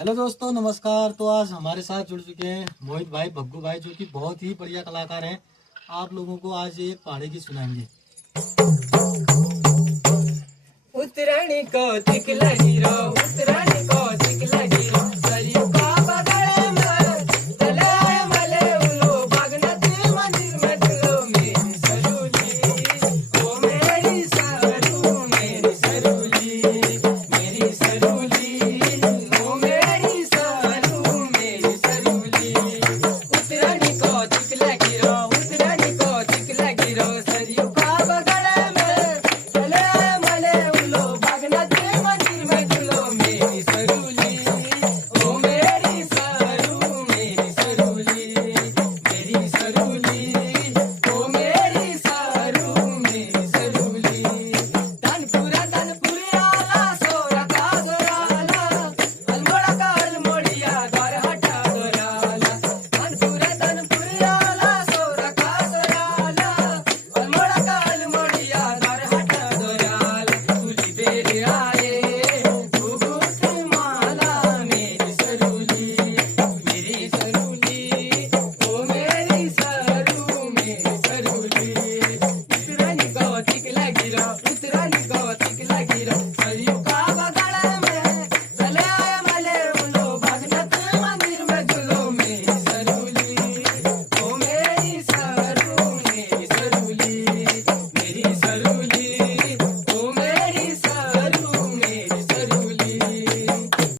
हेलो दोस्तों, नमस्कार। तो आज हमारे साथ जुड़ चुके हैं मोहित भाई, भग्गू भाई, जो कि बहुत ही बढ़िया कलाकार हैं। आप लोगों को आज एक पहाड़ी गीत सुनाएंगे। उतराणी को तिकला हीरो, उतराणी को